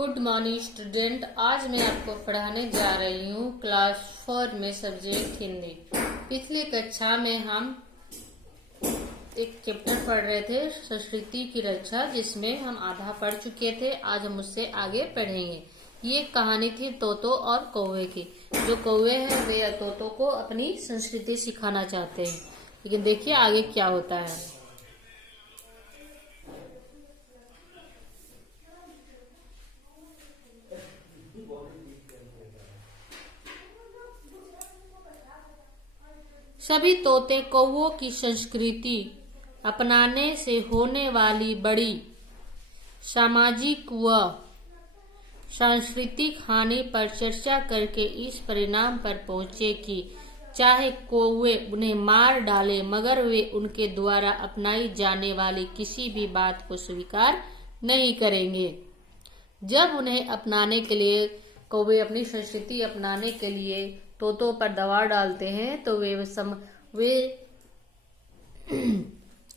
Good morning student. आज मैं आपको पढ़ाने जा रही हूँ क्लास 4 में सब्जेक्ट हिंदी। पिछली कक्षा में हम एक चैप्टर पढ़ रहे थे संस्कृति की रक्षा, जिसमें हम आधा पढ़ चुके थे। आज हम उससे आगे पढ़ेंगे। ये कहानी थी तोतो और कौवे की। जो कौवे हैं वे तोतो को अपनी संस्कृति सिखाना चाहते हैं, लेकिन देखिए आगे क्या होता है। सभी तोते कौवों की संस्कृति अपनाने से होने वाली बड़ी सामाजिक व सांस्कृतिक हानि पर चर्चा करके इस परिणाम पर पहुंचे कि चाहे कौवे उन्हें मार डाले, मगर वे उनके द्वारा अपनाई जाने वाली किसी भी बात को स्वीकार नहीं करेंगे। जब उन्हें अपनाने के लिए कौवे अपनी संस्कृति अपनाने के लिए तोतों पर दबाव डालते हैं, तो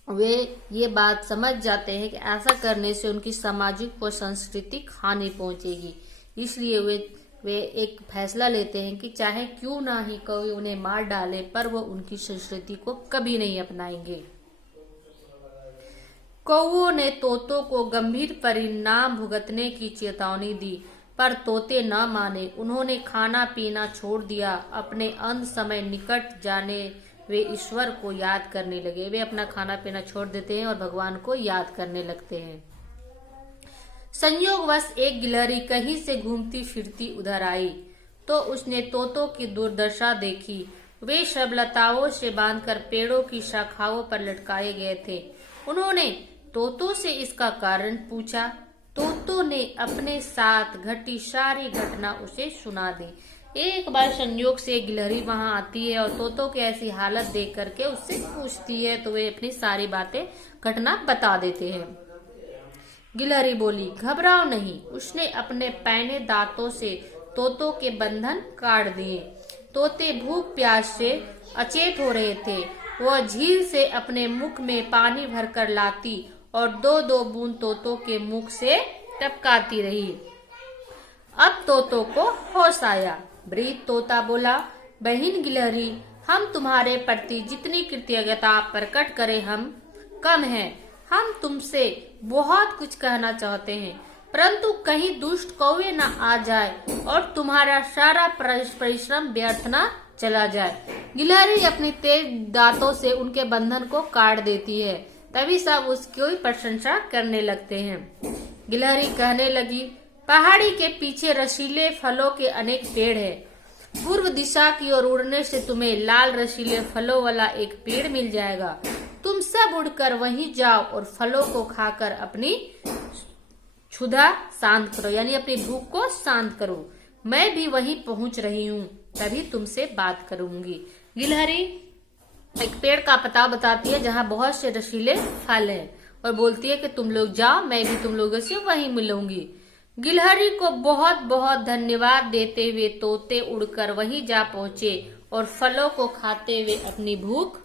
वे ये बात समझ जाते हैं कि ऐसा करने से उनकी सामाजिक व सांस्कृतिक हानि पहुंचेगी। इसलिए वे एक फैसला लेते हैं कि चाहे क्यों ना ही कौवे उन्हें मार डाले, पर वो उनकी संस्कृति को कभी नहीं अपनाएंगे। कौवों ने तोतों को गंभीर परिणाम भुगतने की चेतावनी दी, पर तोते न माने। उन्होंने खाना पीना छोड़ दिया। अपने अंत समय निकट जाने वे ईश्वर को याद करने लगे। वे अपना खाना पीना छोड़ देते हैं और भगवान को याद करने लगते हैं। संयोगवश एक गिलहरी कहीं से घूमती फिरती उधर आई, तो उसने तोतों की दुर्दशा देखी। वे सब लताओं से बांधकर पेड़ों की शाखाओं पर लटकाए गए थे। उन्होंने तोतों से इसका कारण पूछा। तोतों ने अपने साथ घटी सारी घटना उसे सुना दी। एक बार संयोग से गिलहरी वहां आती है और तोतों की ऐसी हालत देख करके उससे पूछती है, तो वे अपनी सारी बातें घटना बता देते हैं। गिलहरी बोली, घबराओ नहीं। उसने अपने पैने दांतों से तोतों के बंधन काट दिए। तोते भूख प्यास से अचेत हो रहे थे। वह झील से अपने मुख में पानी भरकर लाती और दो दो बूंद तोतों के मुख से टपकाती रही। अब तोतों को होश आया। वृद्ध तोता बोला, बहन गिलहरी, हम तुम्हारे प्रति जितनी कृतज्ञता प्रकट करें हम कम है। हम तुमसे बहुत कुछ कहना चाहते हैं, परंतु कहीं दुष्ट कौवे न आ जाए और तुम्हारा सारा परिश्रम व्यर्थ न चला जाए। गिलहरी अपनी तेज दांतों से उनके बंधन को काट देती है। तभी सब उसकी प्रशंसा करने लगते हैं। गिलहरी कहने लगी, पहाड़ी के पीछे रसीले फलों के अनेक पेड़ हैं। पूर्व दिशा की ओर उड़ने से तुम्हें लाल रसीले फलों वाला एक पेड़ मिल जाएगा। तुम सब उड़कर वहीं जाओ और फलों को खाकर अपनी क्षुधा शांत करो, यानी अपनी भूख को शांत करो। मैं भी वहीं पहुंच रही हूँ, तभी तुमसे बात करूंगी। गिलहरी एक पेड़ का पता बताती है जहाँ बहुत से रसीले फल हैं और बोलती है कि तुम लोग जाओ, मैं भी तुम लोगों से वहीं मिलूंगी। गिलहरी को बहुत बहुत धन्यवाद देते हुए तोते उड़कर वहीं जा पहुंचे और फलों को खाते हुए अपनी भूख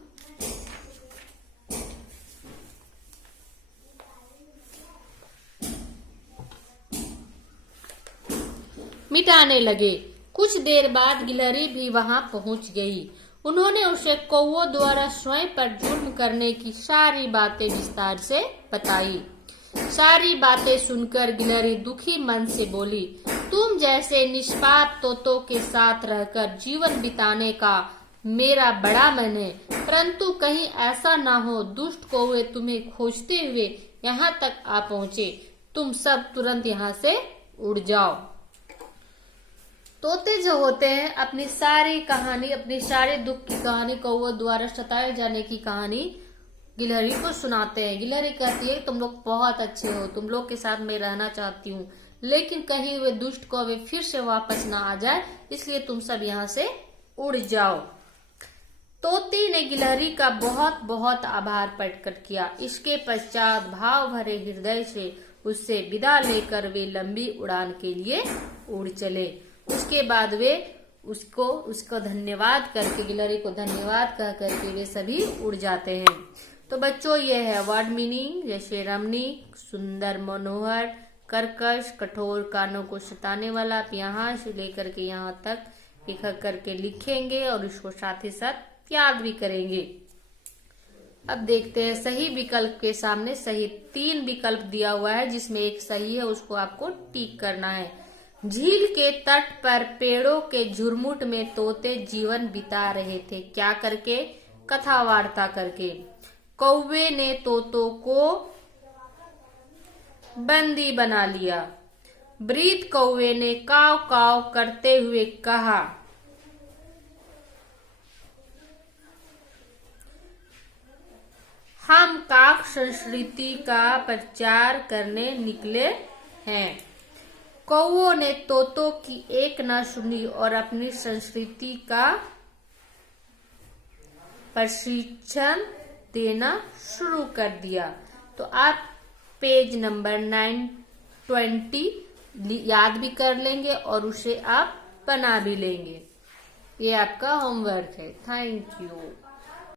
मिटाने लगे। कुछ देर बाद गिलहरी भी वहां पहुंच गई। उन्होंने उसे कौवों द्वारा स्वयं पर जुल्म करने की सारी बातें विस्तार से बताई। सारी बातें सुनकर गिलहरी दुखी मन से बोली, तुम जैसे निष्पाप तोतों के साथ रहकर जीवन बिताने का मेरा बड़ा मन है, परंतु कहीं ऐसा ना हो दुष्ट कौवे तुम्हें खोजते हुए यहाँ तक आ पहुँचे। तुम सब तुरंत यहाँ से उड़ जाओ। तोते जो होते हैं अपनी सारी कहानी, अपनी सारे दुख की कहानी, कौवों द्वारा सताए जाने की कहानी गिलहरी को सुनाते हैं। गिलहरी कहती है, तुम लोग बहुत अच्छे हो, तुम लोग के साथ मैं रहना चाहती हूँ, लेकिन कहीं वे दुष्ट कौवे फिर से वापस ना आ जाए, इसलिए तुम सब यहाँ से उड़ जाओ। तोती ने गिलहरी का बहुत बहुत आभार प्रकट किया। इसके पश्चात भाव भरे हृदय से उससे विदा लेकर वे लंबी उड़ान के लिए उड़ चले। उसके बाद वे उसको धन्यवाद करके, गिलहरी को धन्यवाद कह करके वे सभी उड़ जाते हैं। तो बच्चों, ये है वर्ड मीनिंग, जैसे रमणीक, सुंदर, मनोहर, कर्कश, कठोर, कानों को सताने वाला। आप यहाँ से लेकर के यहाँ तक एक एक करके लिखेंगे और इसको साथ ही साथ याद भी करेंगे। अब देखते हैं सही विकल्प के सामने सही 3 विकल्प दिया हुआ है, जिसमें एक सही है, उसको आपको टिक करना है। झील के तट पर पेड़ों के झुरमुट में तोते जीवन बिता रहे थे। क्या करके? कथा वार्ता करके। कौवे ने तोतों को बंदी बना लिया। वृद्ध कौवे ने काव काव करते हुए कहा, हम काक संस्कृति का प्रचार करने निकले हैं। कौवों ने तोतों की एक न सुनी और अपनी संस्कृति का प्रशिक्षण देना शुरू कर दिया। तो आप पेज नंबर 920 याद भी कर लेंगे और उसे आप बना भी लेंगे। ये आपका होमवर्क है। Thank you.